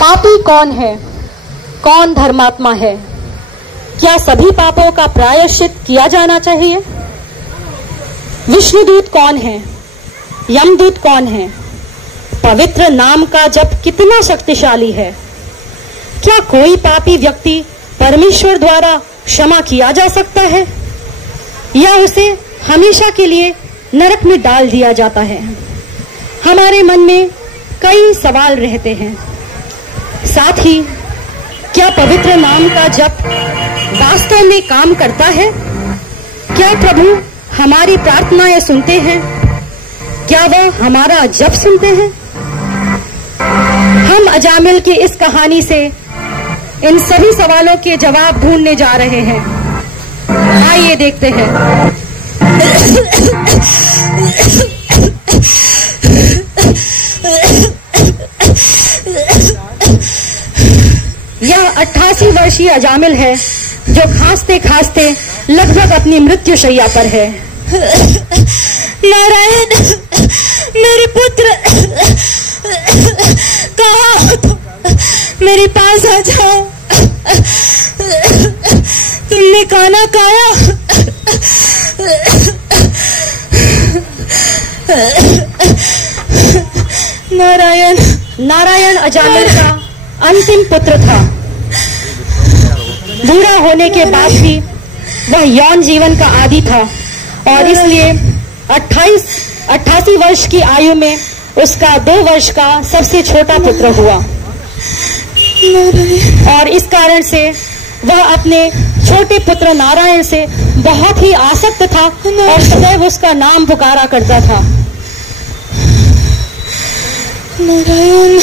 पापी कौन है, कौन धर्मात्मा है? क्या सभी पापों का प्रायश्चित किया जाना चाहिए? विष्णुदूत कौन है? यमदूत कौन है? पवित्र नाम का जप कितना शक्तिशाली है? क्या कोई पापी व्यक्ति परमेश्वर द्वारा क्षमा किया जा सकता है या उसे हमेशा के लिए नरक में डाल दिया जाता है? हमारे मन में कई सवाल रहते हैं। साथ ही क्या पवित्र नाम का जप वास्तव में काम करता है? क्या प्रभु हमारी प्रार्थनाएं सुनते हैं? क्या वह हमारा जप सुनते हैं? हम अजामिल की इस कहानी से इन सभी सवालों के जवाब ढूंढने जा रहे हैं। आइए देखते हैं। यह 88 वर्षीय अजामिल है जो खांसते खांसते लगभग अपनी मृत्यु शैया पर है। नारायण, मेरे पुत्र, कहाँ हो तुम? मेरे पास आ जाओ। तुमने खाना खाया? नारायण। नारायण अजामिल का अंतिम पुत्र था। बूढ़ा होने के बाद भी वह यौन जीवन का आदी था और इसलिए 88 वर्ष की आयु में उसका 2 वर्ष का सबसे छोटा पुत्र हुआ और इस कारण से वह अपने छोटे पुत्र नारायण से बहुत ही आसक्त था और सदैव उसका नाम पुकारा करता था। नारायण,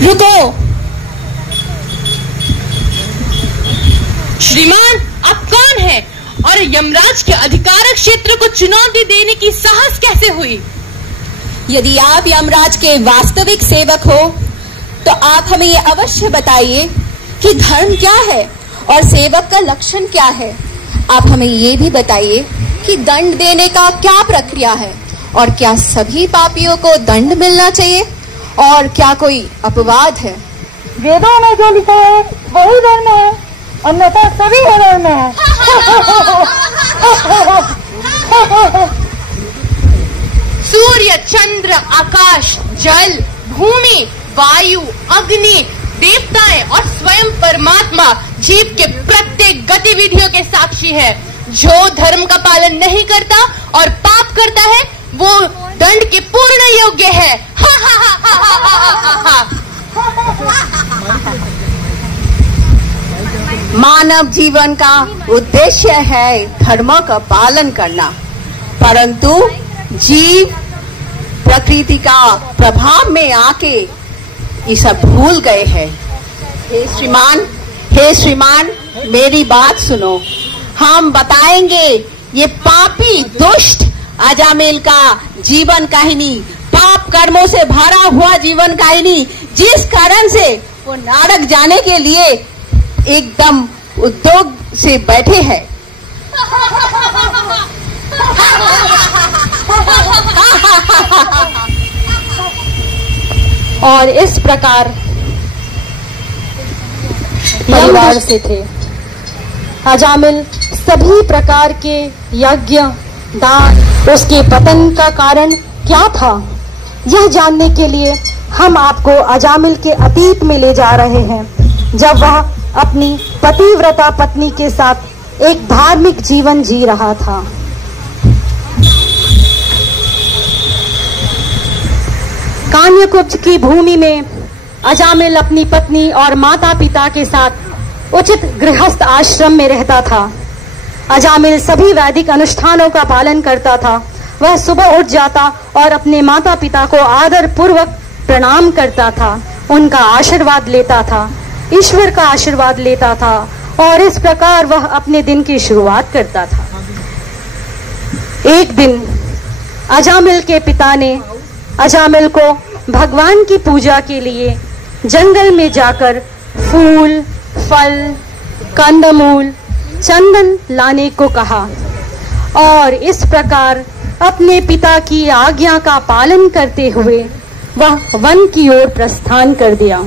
रुको श्रीमान, आप कौन हैं और यमराज के अधिकार क्षेत्र को चुनौती देने की साहस कैसे हुई? यदि आप यमराज के वास्तविक सेवक हो तो आप हमें ये अवश्य बताइए कि धर्म क्या है और सेवक का लक्षण क्या है। आप हमें ये भी बताइए कि दंड देने का क्या प्रक्रिया है और क्या सभी पापियों को दंड मिलना चाहिए और क्या कोई अपवाद है? वेदों में जो लिखा है वही धर्म है, अन्यथा सभी अधर्म है। सूर्य, चंद्र, आकाश, जल, भूमि, वायु, अग्नि, देवताएं और स्वयं परमात्मा जीव के प्रत्येक गतिविधियों के साक्षी है। जो धर्म का पालन नहीं करता और पाप करता है वो दंड के पूर्ण योग्य है। मानव जीवन का उद्देश्य है धर्मों का पालन करना, परंतु जीव प्रकृति का प्रभाव में आके ये सब भूल गए हैं। हे श्रीमान, मेरी बात सुनो। हम बताएंगे ये पापी दुष्ट अजामिल का जीवन कहानी, पाप कर्मों से भरा हुआ जीवन कहानी, जिस कारण से वो नरक जाने के लिए एकदम उद्योग से बैठे हैं। और इस प्रकार परिवार से थे। अजामिल सभी प्रकार के यज्ञ, दान, उसके पतन का कारण क्या था, यह जानने के लिए हम आपको अजामिल के अतीत में ले जा रहे हैं, जब वह अपनी पतिव्रता पत्नी के साथ एक धार्मिक जीवन जी रहा था। कान्यकुब्ज की भूमि में अजामिल अपनी पत्नी और माता पिता के साथ उचित गृहस्थ आश्रम में रहता था। अजामिल सभी वैदिक अनुष्ठानों का पालन करता था। वह सुबह उठ जाता और अपने माता पिता को आदर पूर्वक प्रणाम करता था, उनका आशीर्वाद लेता था, ईश्वर का आशीर्वाद लेता था और इस प्रकार वह अपने दिन की शुरुआत करता था। एक दिन अजामिल के पिता ने अजामिल को भगवान की पूजा के लिए जंगल में जाकर फूल, फल, कंदमूल, चंदन लाने को कहा और इस प्रकार अपने पिता की आज्ञा का पालन करते हुए वह वन की ओर प्रस्थान कर दिया।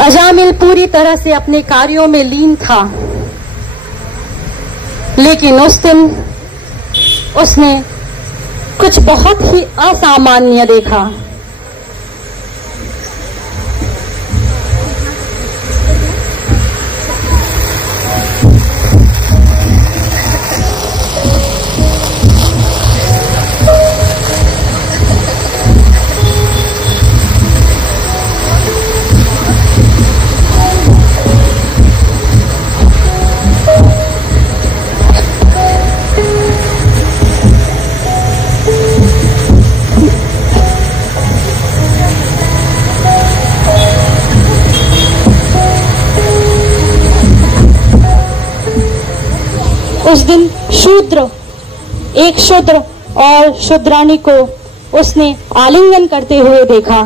अजामिल पूरी तरह से अपने कार्यों में लीन था, लेकिन उस दिन उसने कुछ बहुत ही असामान्य देखा। उस दिन एक शूद्र और शूद्राणी को उसने आलिंगन करते हुए देखा।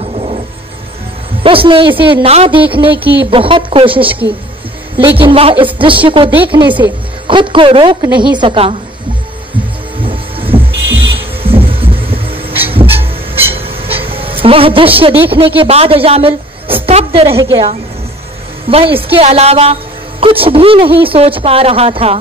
उसने इसे ना देखने की बहुत कोशिश की, लेकिन वह इस दृश्य को देखने से खुद को रोक नहीं सका। वह दृश्य देखने के बाद अजामिल स्तब्ध रह गया। वह इसके अलावा कुछ भी नहीं सोच पा रहा था।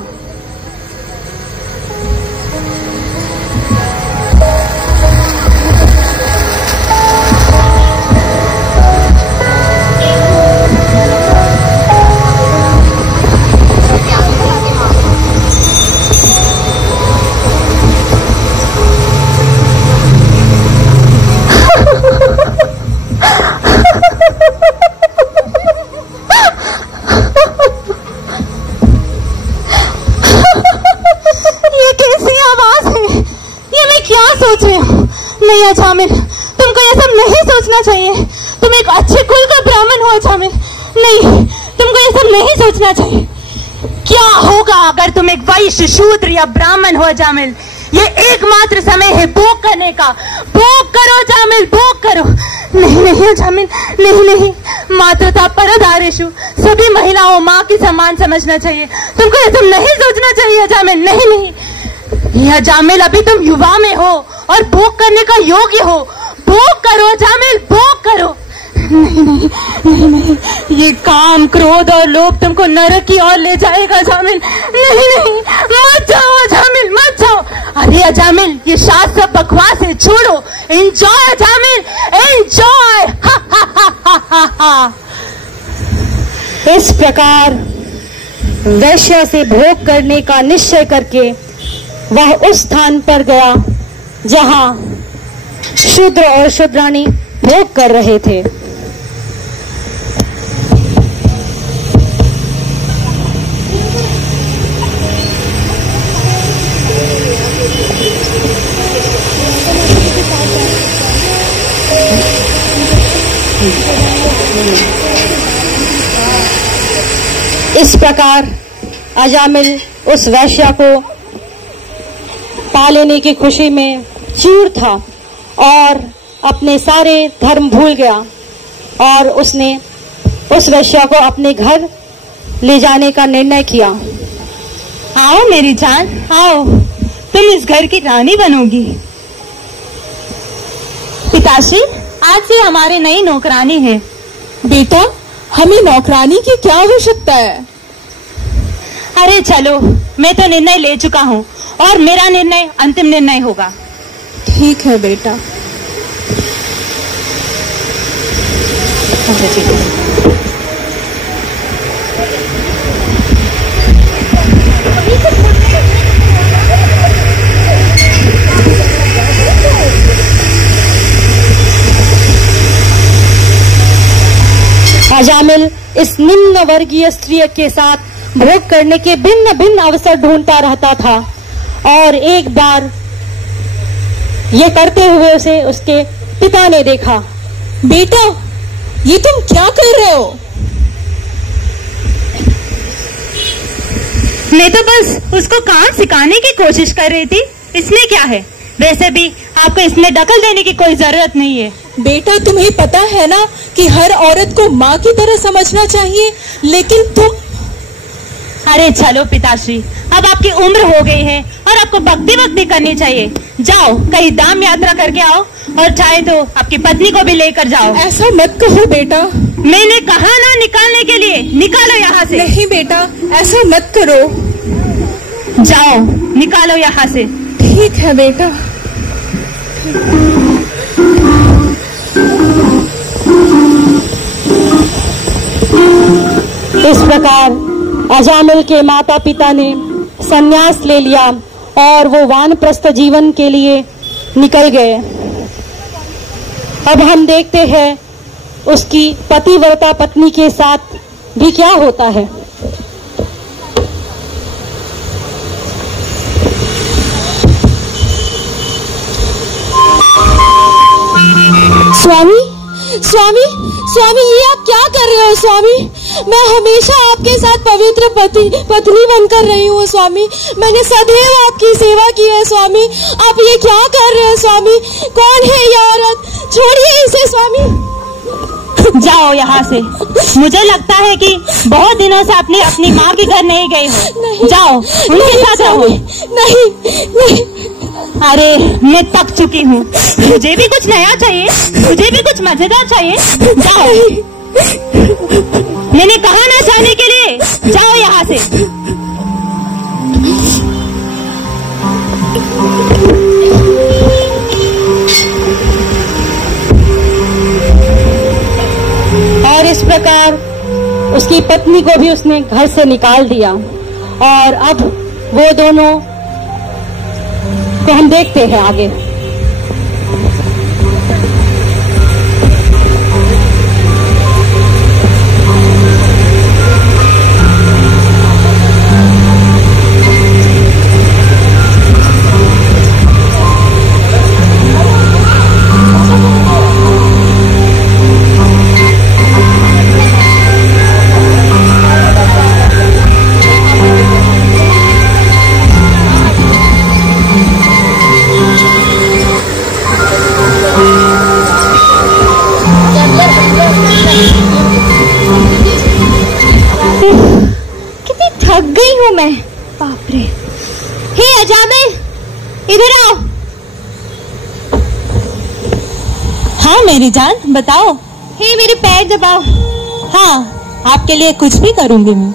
नहीं अजामिल, तुमको ये सब नहीं सोचना चाहिए। तुम एक अच्छे कुल का ब्राह्मण हो अजामिल। नहीं, तुमको ये सब नहीं सोचना चाहिए। क्या होगा अगर तुम एक वैश्य, शूद्र या ब्राह्मण हो अजामिल? ये एकमात्र समय है भोग करने का। भोग करो अजामिल, भोग करो। नहीं नहीं अजामिल, नहीं नहीं, मातृता परदारेषु, सभी महिलाओं माँ की समान समझना चाहिए। तुमको ये सब नहीं सोचना चाहिए अजामिल। नहीं नहीं, ये अजामिल, अभी तुम युवा में हो और भोग करने का योग्य हो। भोग करो अजामिल, भोग करो। नहीं नहीं नहीं नहीं, ये काम, क्रोध और लोभ तुमको नरक की ओर ले जाएगा अजामिल। नहीं नहीं, मत जाओ अजामिल, मत जाओ। अरे अजामिल, ये शास्त्र सब बकवास है, छोड़ो। Enjoy Ajamil, enjoy. इस प्रकार वैश्या से भोग करने का निश्चय करके वह उस स्थान पर गया जहां शूद्र और शूद्राणी भोग कर रहे थे। इस प्रकार अजामिल उस वैश्या को पा लेने की खुशी में चूर था और अपने सारे धर्म भूल गया और उसने उस वेश्या को अपने घर ले जाने का निर्णय किया। आओ मेरी जान, आओ, तुम इस घर की रानी बनोगी। पिताश्री, आज से हमारी नई नौकरानी है। बेटा, हमें नौकरानी की क्या आवश्यकता है? अरे चलो, मैं तो निर्णय ले चुका हूँ और मेरा निर्णय अंतिम निर्णय होगा। ठीक है बेटा। अजामिल इस निम्न वर्गीय स्त्री के साथ भोग करने के भिन्न भिन्न अवसर ढूंढता रहता था और एक बार ये करते हुए उसे उसके पिता ने देखा। बेटा, ये तुम क्या कर रहे हो? मैं तो बस उसको काम सिखाने की कोशिश कर रही थी, इसमें क्या है? वैसे भी आपको इसमें दखल देने की कोई जरूरत नहीं है। बेटा, तुम्हें पता है ना कि हर औरत को माँ की तरह समझना चाहिए, लेकिन तुम। अरे चलो पिताश्री, अब आपकी उम्र हो गई है और आपको भक्ति वक्ति करनी चाहिए। जाओ, कहीं धाम यात्रा करके आओ और चाहे तो आपकी पत्नी को भी लेकर जाओ। ऐसा मत कहो बेटा। मैंने कहा ना निकालने के लिए, निकालो यहाँ से। नहीं बेटा, ऐसा मत करो। जाओ, निकालो यहाँ से। ठीक है बेटा। इस प्रकार अजामिल के माता पिता ने संन्यास ले लिया और वो वानप्रस्थ जीवन के लिए निकल गए। अब हम देखते हैं उसकी पतिव्रता पत्नी के साथ भी क्या होता है। स्वामी, स्वामी, स्वामी, ये आप क्या कर रहे हो स्वामी? मैं हमेशा आपके साथ पवित्र पत्नी बनकर रही हूँ स्वामी। मैंने सदैव आपकी सेवा की है स्वामी। आप ये क्या कर रहे हो स्वामी? कौन है ये औरत? छोड़िए इसे स्वामी। जाओ यहाँ से। मुझे लगता है कि बहुत दिनों से आपने अपनी माँ के घर नहीं गई हो। जाओ, उनके साथ रहो। नहीं, नहीं। अरे मैं थक चुकी हूँ, मुझे भी कुछ नया चाहिए, मुझे भी कुछ मजेदार चाहिए। जाओ, मैंने कहा ना जाने के लिए। जाओ यहाँ से। और इस प्रकार उसकी पत्नी को भी उसने घर से निकाल दिया और अब वो दोनों को हम देखते हैं आगे। मैं, बाप रे। हे अजामिल, इधर आओ। हाँ मेरी जान, बताओ। हे मेरे पैर दबाओ। हाँ, आपके लिए कुछ भी करूंगी मैं।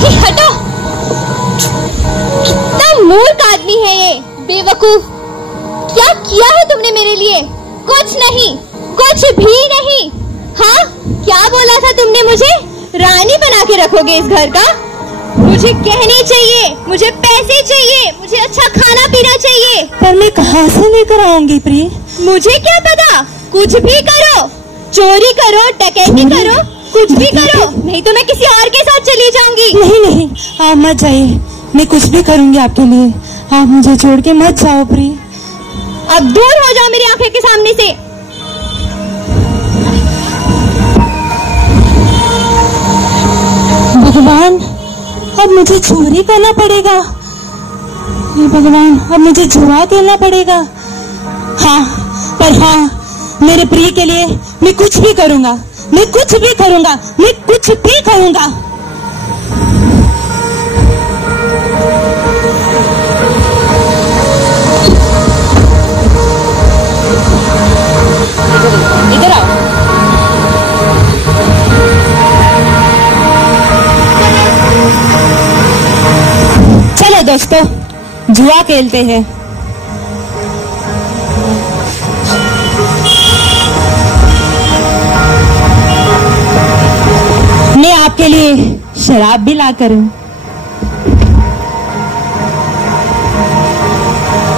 हे हटो, कितना मूर्ख आदमी है ये, बेवकूफ। क्या किया है तुमने मेरे लिए? कुछ नहीं, कुछ भी नहीं। हाँ, क्या बोला था तुमने मुझे? रानी बना के रखोगे इस घर का? मुझे कहने चाहिए, मुझे पैसे चाहिए, मुझे अच्छा खाना पीना चाहिए। पर मैं कहाँ से लेकर आऊंगी प्रिय? मुझे क्या पता, कुछ भी करो, चोरी करो, डकैती करो, कुछ भी करो, नहीं तो मैं किसी और के साथ चली जाऊंगी। नहीं नहीं, आप मत जाइए, मैं कुछ भी करूंगी आपके लिए। आप मुझे छोड़ के मत जाओ प्रिय। अब दूर हो जाओ मेरी आंखें के सामने से। भगवान, अब मुझे चोरी करना पड़ेगा। हे भगवान, अब मुझे जुआ खेलना पड़ेगा। हाँ, पर हाँ, मेरे प्रिय के लिए मैं कुछ भी करूंगा, मैं कुछ भी करूंगा, मैं कुछ भी करूंगा। इधर आओ। चलो दोस्तों, जुआ खेलते हैं। मैं आपके लिए शराब भी ला कर हूं।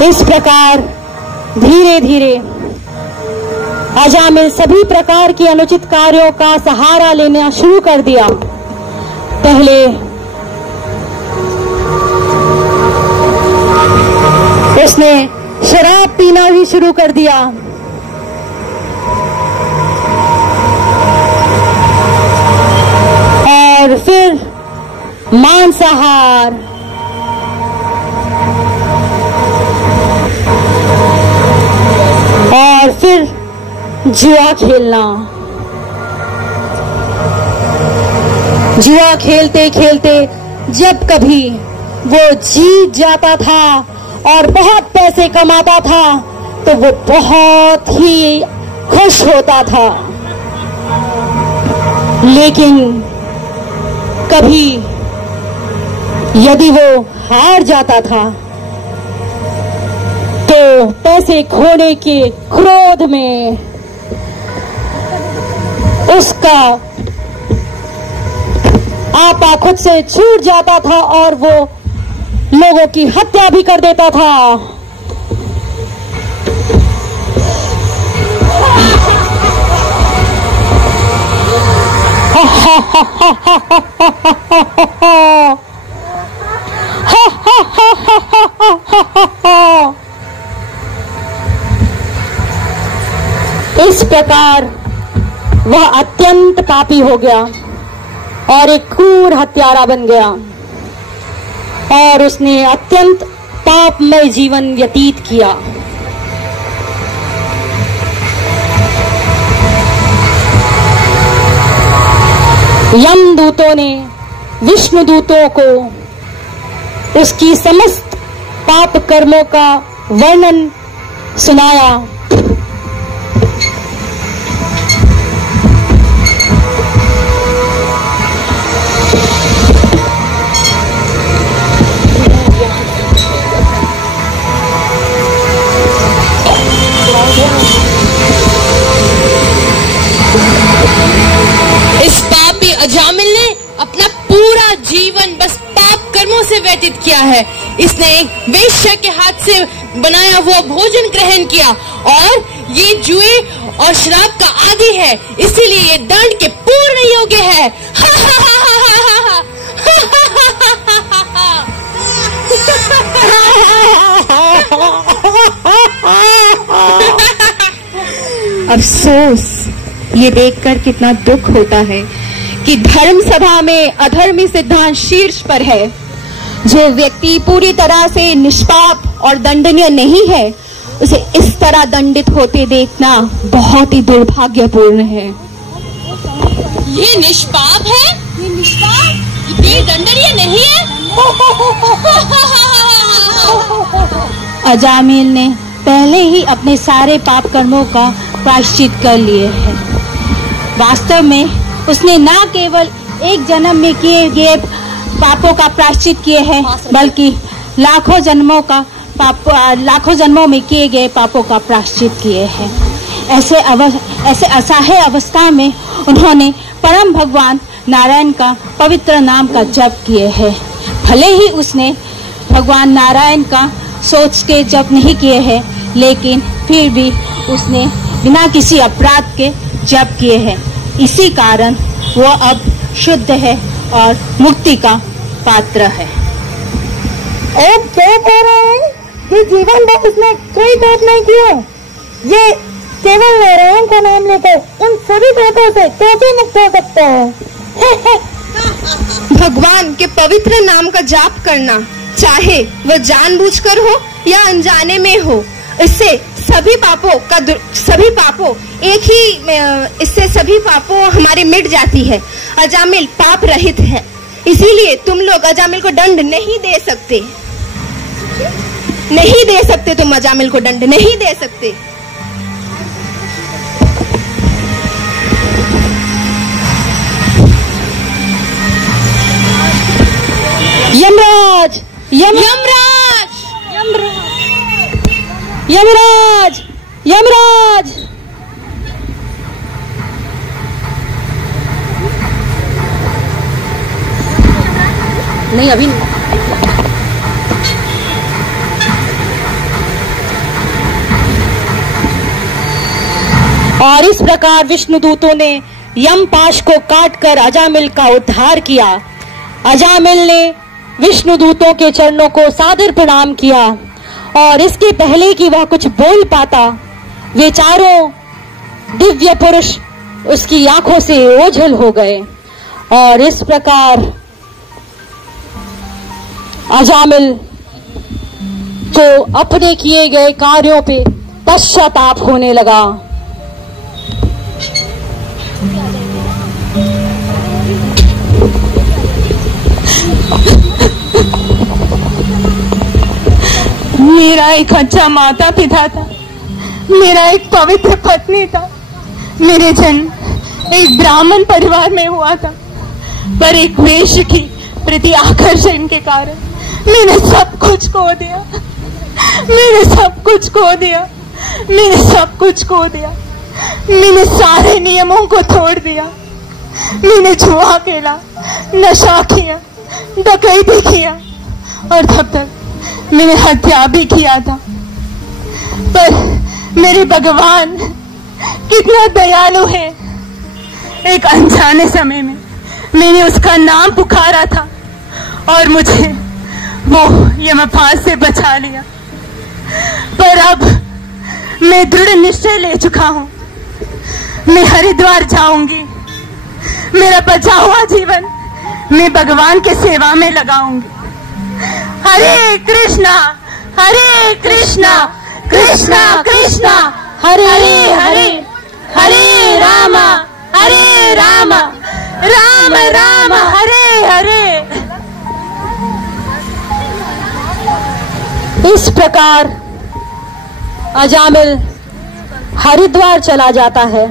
इस प्रकार धीरे धीरे अजामिल सभी प्रकार की अनुचित कार्यों का सहारा लेना शुरू कर दिया। पहले उसने शराब पीना भी शुरू कर दिया, और फिर मांसाहार, और फिर जुआ खेलना। जुआ खेलते खेलते जब कभी वो जीत जाता था और बहुत पैसे कमाता था तो वो बहुत ही खुश होता था। लेकिन कभी यदि वो हार जाता था तो पैसे खोने के क्रोध में उसका आपा खुद से छूट जाता था और वो लोगों की हत्या भी कर देता था। इस प्रकार वह अत्यंत पापी हो गया और एक क्रूर हत्यारा बन गया और उसने अत्यंत पापमय जीवन व्यतीत किया। यमदूतों ने विष्णु दूतों को उसकी समस्त पाप कर्मों का वर्णन सुनाया। इस पापी अजामिल ने अपना पूरा जीवन बस पाप कर्मों से व्यतीत किया है। इसने एक वेश्या के हाथ से बनाया हुआ भोजन ग्रहण किया और ये जुए और शराब का आदी है, इसीलिए ये दंड के पूर्ण योग्य है। अफसोस ये देखकर कितना दुख होता है कि धर्म सभा में अधर्मी सिद्धांत शीर्ष पर है। जो व्यक्ति पूरी तरह से निष्पाप और दंडनीय नहीं है उसे इस तरह दंडित होते देखना बहुत ही दुर्भाग्यपूर्ण है। ये निष्पाप है, ये निष्पाप, ये दंडनीय नहीं है। अजामिल ने पहले ही अपने सारे पाप कर्मों का प्रायश्चित कर लिए हैं। वास्तव में उसने न केवल एक जन्म में किए गए पापों का प्रायश्चित किए हैं बल्कि लाखों जन्मों में किए गए पापों का प्रायश्चित किए हैं। ऐसे असहाय अवस्था में उन्होंने परम भगवान नारायण का पवित्र नाम का जप किए हैं। भले ही उसने भगवान नारायण का सोच के जप नहीं किए हैं, लेकिन फिर भी उसने बिना किसी अपराध के जप किए हैं। इसी कारण वह अब शुद्ध है और मुक्ति का पात्र है। आप क्या कह रहे हैं कि जीवन भर उसने कोई पाप नहीं किया? ये केवल नारायण का नाम लेकर उन सभी पापों से कैसे मुक्त हो सकता है? भगवान के पवित्र नाम का जाप करना, चाहे वह जानबूझकर हो या अनजाने में हो, इससे सभी पापों एक ही इससे सभी पापों हमारे मिट जाती है। अजामिल पाप रहित है, इसीलिए तुम लोग अजामिल को दंड नहीं दे सकते। तुम अजामिल को दंड नहीं दे सकते। यमराज, यमराज, यमराज, यमराज। नहीं, अभी नहीं। और इस प्रकार विष्णुदूतों ने यमपाश को काटकर अजामिल का उद्धार किया। अजामिल ने विष्णुदूतों के चरणों को सादर प्रणाम किया और इसके पहले कि वह कुछ बोल पाता, वे चारों दिव्य पुरुष उसकी आंखों से ओझल हो गए। और इस प्रकार अजामिल को अपने किए गए कार्यों पे पश्चाताप होने लगा। मेरा एक अच्छा माता पिता था, मेरा एक पवित्र पत्नी था, मेरे जन्म एक ब्राह्मण परिवार में हुआ था, पर एक वेश्या की प्रति आकर्षण के कारण मैंने सब कुछ खो दिया। मैंने सारे नियमों को तोड़ दिया। मैंने जुआ खेला, नशा किया, डकैती किया और तब तक मैंने हत्या भी किया था। पर मेरे भगवान कितना दयालु है। एक अनजाने समय में मैंने उसका नाम पुकारा था और मुझे वो यमपाश से बचा लिया। पर अब मैं दृढ़ निश्चय ले चुका हूँ, मैं हरिद्वार जाऊंगी। मेरा बचा हुआ जीवन मैं भगवान के सेवा में लगाऊंगी। हरे कृष्णा, हरे कृष्णा, कृष्णा कृष्णा हरे हरे, हरे राम, राम राम हरे हरे। इस प्रकार अजामिल हरिद्वार चला जाता है।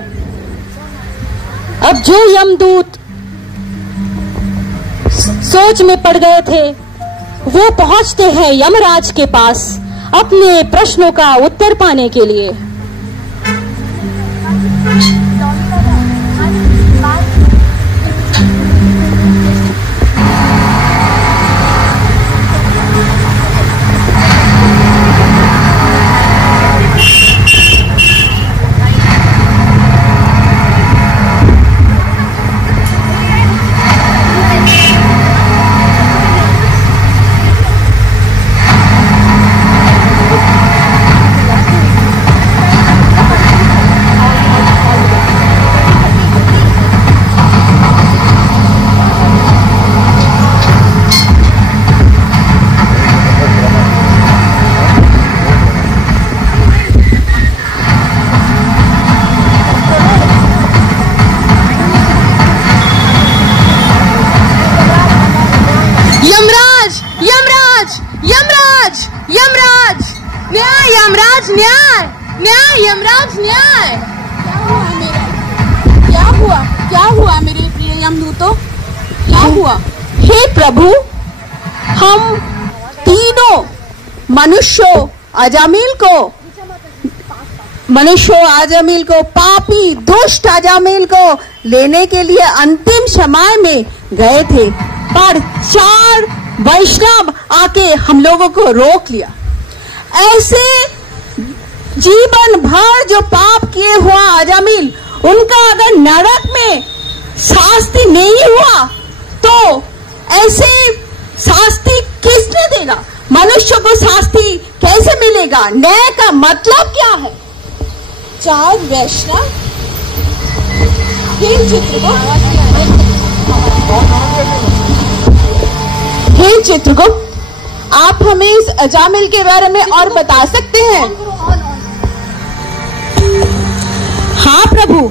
अब जो यमदूत सोच में पड़ गए थे वो पहुंचते हैं यमराज के पास अपने प्रश्नों का उत्तर पाने के लिए। यमराज न्याय। क्या हुआ मेरे प्रिय यमदूतों, क्या हुआ? हे प्रभु, हम तीनों मनुष्यों अजामिल को पापी दुष्ट अजामिल को लेने के लिए अंतिम समय में गए थे, पर 4 वैष्णव आके हम लोगों को रोक लिया। ऐसे जीवन भर जो पाप किए हुआ अजामिल, उनका अगर नरक में शास्ति नहीं हुआ तो ऐसे शास्ति किसने देगा? मनुष्य को शास्ति कैसे मिलेगा? न्याय का मतलब क्या है? 4 वैष्णव। हे चित्रगुप्त, आप हमें इस अजामिल के बारे में और बता सकते हैं? प्रभु।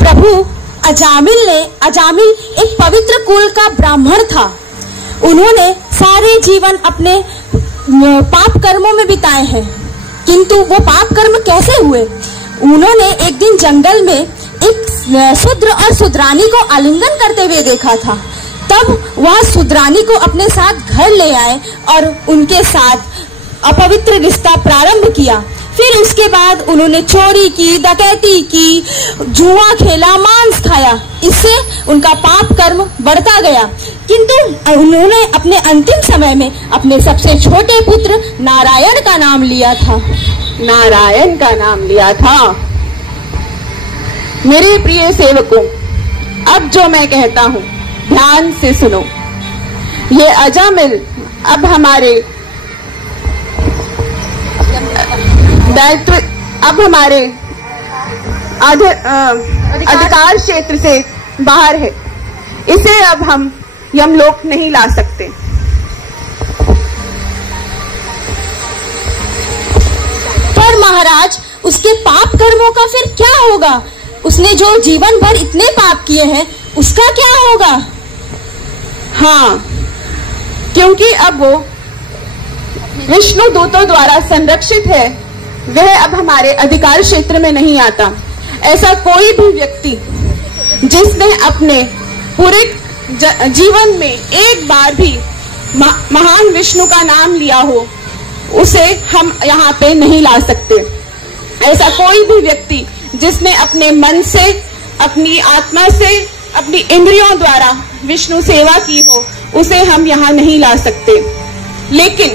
प्रभु, अजामिल एक पवित्र कुल का ब्राह्मण था। उन्होंने सारे जीवन अपने पाप कर्मों में बिताए हैं, किंतु वो पाप कर्म कैसे हुए? उन्होंने एक दिन जंगल में एक शूद्र और शूद्रानी को आलिंगन करते हुए देखा था। तब वह शूद्रानी को अपने साथ घर ले आए और उनके साथ अपवित्र रिश्ता प्रारंभ किया। फिर उसके बाद उन्होंने चोरी की, डकैती की, जुआ खेला, मांस खाया। इससे उनका पाप कर्म बढ़ता गया, किंतु उन्होंने अपने अंतिम समय में अपने सबसे छोटे पुत्र नारायण का नाम लिया था। नारायण का नाम लिया था। मेरे प्रिय सेवकों, अब जो मैं कहता हूँ ध्यान से सुनो। ये अजामिल अब हमारे दायित्व, अब हमारे अधिकार क्षेत्र से बाहर है। इसे अब हम यमलोक नहीं ला सकते। पर महाराज, उसके पाप कर्मों का फिर क्या होगा? उसने जो जीवन भर इतने पाप किए हैं, उसका क्या होगा? हाँ, क्योंकि अब वो विष्णु दूतों द्वारा संरक्षित है, वह अब हमारे अधिकार क्षेत्र में नहीं आता। ऐसा कोई भी व्यक्ति जिसने अपने पूरे जीवन में एक बार भी महान विष्णु का नाम लिया हो, उसे हम यहाँ पे नहीं ला सकते। ऐसा कोई भी व्यक्ति जिसने अपने मन से, अपनी आत्मा से, अपनी इंद्रियों द्वारा विष्णु सेवा की हो, उसे हम यहाँ नहीं ला सकते। लेकिन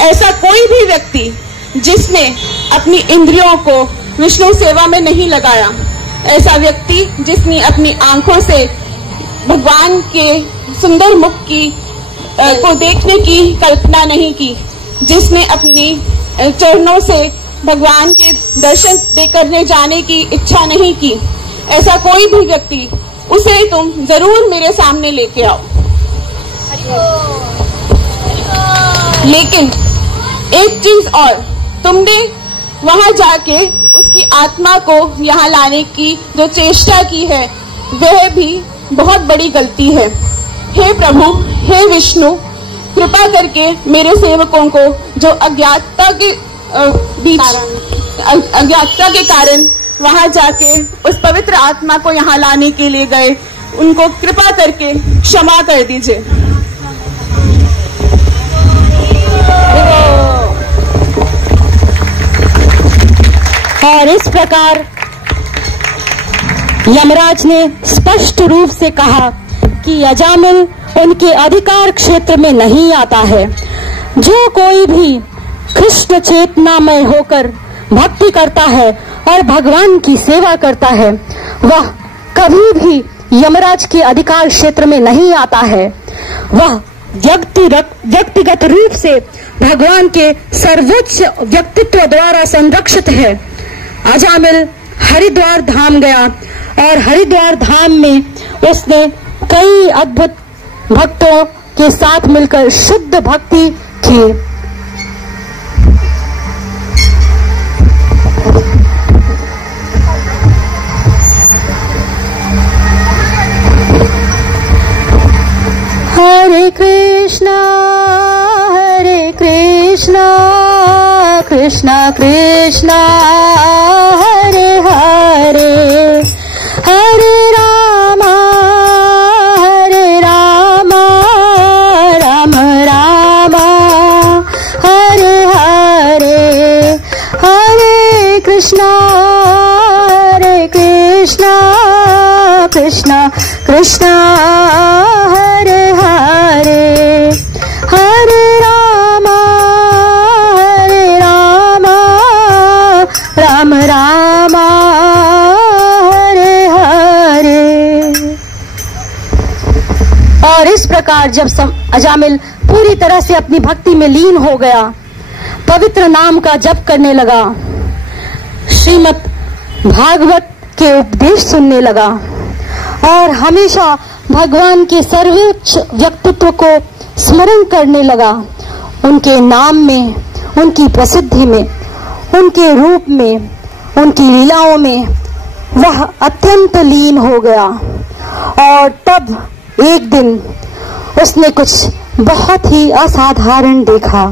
ऐसा कोई भी व्यक्ति जिसने अपनी इंद्रियों को विष्णु सेवा में नहीं लगाया, ऐसा व्यक्ति जिसने अपनी आंखों से भगवान के सुंदर मुख को देखने की कल्पना नहीं की, जिसने अपनी चरणों से भगवान के दर्शन करने जाने की इच्छा नहीं की, ऐसा कोई भी व्यक्ति, उसे तुम जरूर मेरे सामने लेके आओ। लेकिन एक चीज और, तुमने वहां जाके उसकी आत्मा को यहाँ लाने की जो चेष्टा की है, वह भी बहुत बड़ी गलती है। हे प्रभु, हे विष्णु, कृपा करके मेरे सेवकों को जो अज्ञातता के कारण वहां जाके उस पवित्र आत्मा को यहाँ लाने के लिए गए, उनको कृपा करके क्षमा कर दीजिए। और इस प्रकार यमराज ने स्पष्ट रूप से कहा कि अजामिल उनके अधिकार क्षेत्र में नहीं आता है। जो कोई भी कृष्ण चेतनामय होकर भक्ति करता है और भगवान की सेवा करता है, वह कभी भी यमराज के अधिकार क्षेत्र में नहीं आता है। वह व्यक्तिगत रूप से भगवान के सर्वोच्च व्यक्तित्व द्वारा संरक्षित है। अजामिल हरिद्वार धाम गया और हरिद्वार धाम में उसने कई अद्भुत भक्तों के साथ मिलकर शुद्ध भक्ति की। हरे कृष्णा कृष्णा कृष्णा हरे हरे, हरे राम राम राम हरे हरे, हरे कृष्णा कृष्णा कृष्णा हरे हरे, हरे राम राम राम हरे हरे। और इस प्रकार जब अजामिल पूरी तरह से अपनी भक्ति में लीन हो गया, पवित्र नाम का जप करने लगा, श्रीमद् भागवत के उपदेश सुनने लगा और हमेशा भगवान के सर्वोच्च व्यक्तित्व को स्मरण करने लगा। उनके नाम में, उनकी प्रसिद्धि में, उनके रूप में उनकी लीलाओं में वह अत्यंत लीन हो गया। और तब एक दिन उसने कुछ बहुत ही असाधारण देखा।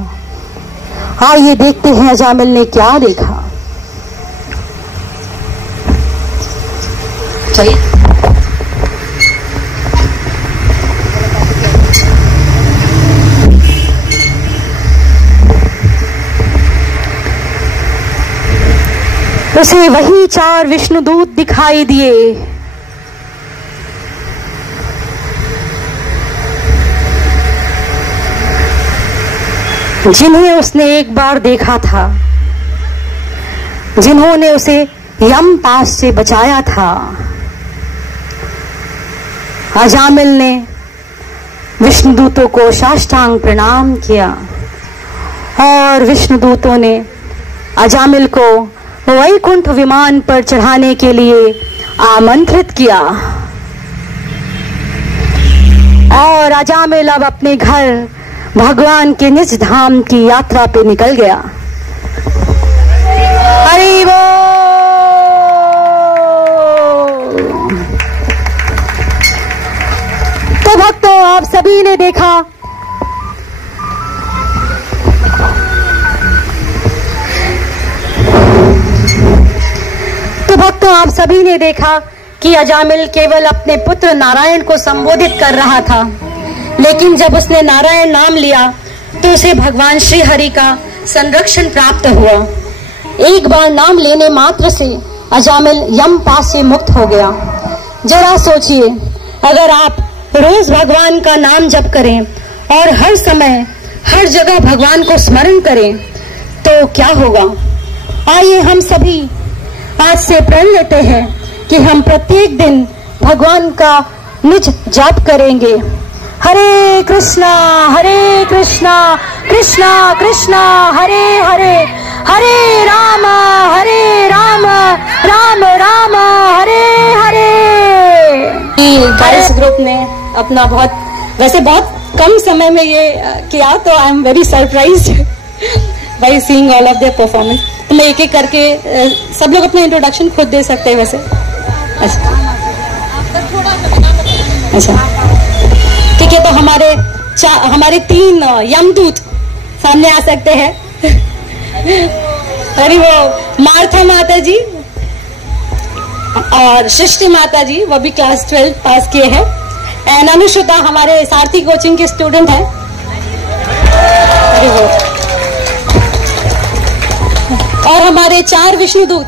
आइए देखते हैं अजामिल ने क्या देखा। चलिए। उसे वही 4 विष्णुदूत दिखाई दिए। जिन्हें उसने एक बार देखा था, जिन्होंने उसे यम पास से बचाया था। अजामिल ने विष्णुदूतों को साष्टांग प्रणाम किया और विष्णुदूतों ने अजामिल को वैकुंठ विमान पर चढ़ाने के लिए आमंत्रित किया। और अजामिल अब अपने घर भगवान के निज धाम की यात्रा पे निकल गया। हरि बोल। तो भक्तों, आप सभी ने देखा कि अजामिल केवल अपने पुत्र नारायण को संबोधित कर रहा था, लेकिन जब उसने नारायण नाम लिया तो उसे भगवान श्री हरि का संरक्षण प्राप्त हुआ। एक बार नाम लेने मात्र से अजामिल यम पास से मुक्त हो गया। जरा सोचिए, अगर आप रोज भगवान का नाम जप करें और हर समय हर जगह भगवान को स्मरण करें तो क्या होगा। आइए हम सभी आज से प्रण लेते हैं कि हम प्रत्येक दिन भगवान का निज जाप करेंगे। हरे कृष्णा कृष्णा कृष्णा हरे हरे, हरे राम राम राम हरे हरे। गाइस ग्रुप ने अपना वैसे बहुत कम समय में ये किया, तो I am very surprised by seeing all of their performance. तो मैं एक एक करके सब लोग अपना इंट्रोडक्शन खुद दे सकते हैं वैसे। अच्छा ठीक है, तो हमारे 3 यमदूत सामने आ सकते हैं। अरे वो मार्था माता जी और सृष्टि माता जी, वो भी क्लास 12 पास किए हैं। एंड अनुश्रुता हमारे सारथी कोचिंग के स्टूडेंट हैं। अरे वो और हमारे 4 विष्णुदूत।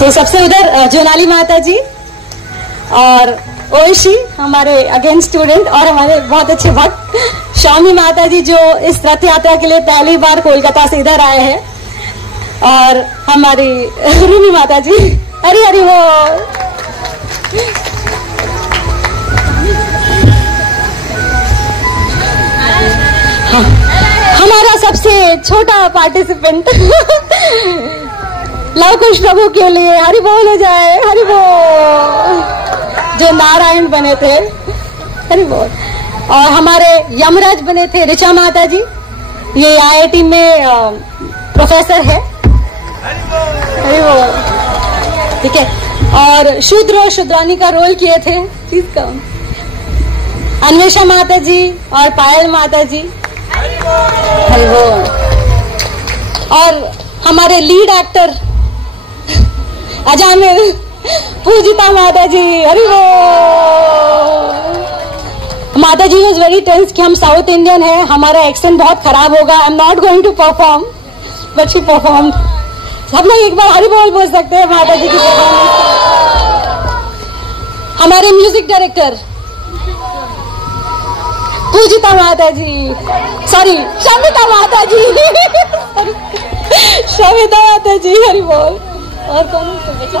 तो सबसे उधर जोनाली माता जी और ओइशी हमारे अगेन स्टूडेंट, और हमारे बहुत अच्छे भक्त स्वामी माता जी जो इस रथ यात्रा के लिए पहली बार कोलकाता से इधर आए हैं, और हमारी रूमी माता जी। हरी हरी वो हमारा सबसे छोटा पार्टिसिपेंट लव कुश प्रभु के लिए हरि बोल हो जाए, हरि बोल, जो नारायण बने थे, हरि बोल। और हमारे यमराज बने थे ऋचा माता जी, ये IIT में प्रोफेसर है, हरि बोल, ठीक है। और शूद्र और शूद्रानी का रोल किए थे अन्वेषा माता जी और पायल माता जी, हरि बोल। और हमारे लीड एक्टर अजामिल पूजिता माता जी, हरि बोल। माता जी वाज वेरी टेंस कि हम साउथ इंडियन है, हमारा एक्सेंट बहुत खराब होगा, I am not going to perform, but she perform. सब लोग एक बार हरि बोल सकते हैं माता जी की परफॉर्मेंस। हमारे म्यूजिक डायरेक्टर पूजिता माता जी, सॉरी शमिता माता जी शमिता माता जी, हरि बोल। और कौन बचा?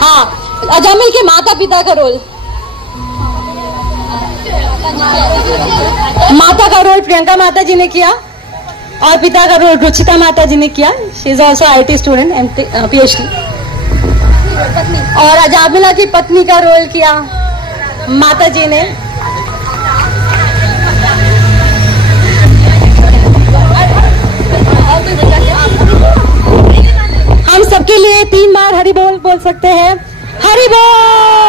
हाँ, अजामिल के माता पिता का रोल, माता का रोल प्रियंका माता जी ने किया और पिता का रोल रुचिता माता जी ने किया। She is also IIT student, PhD। पत्नी। और अजामिला की पत्नी का रोल किया माता जी ने। हम सबके लिए 3 बार हरि बोल बोल सकते हैं। हरि बोल।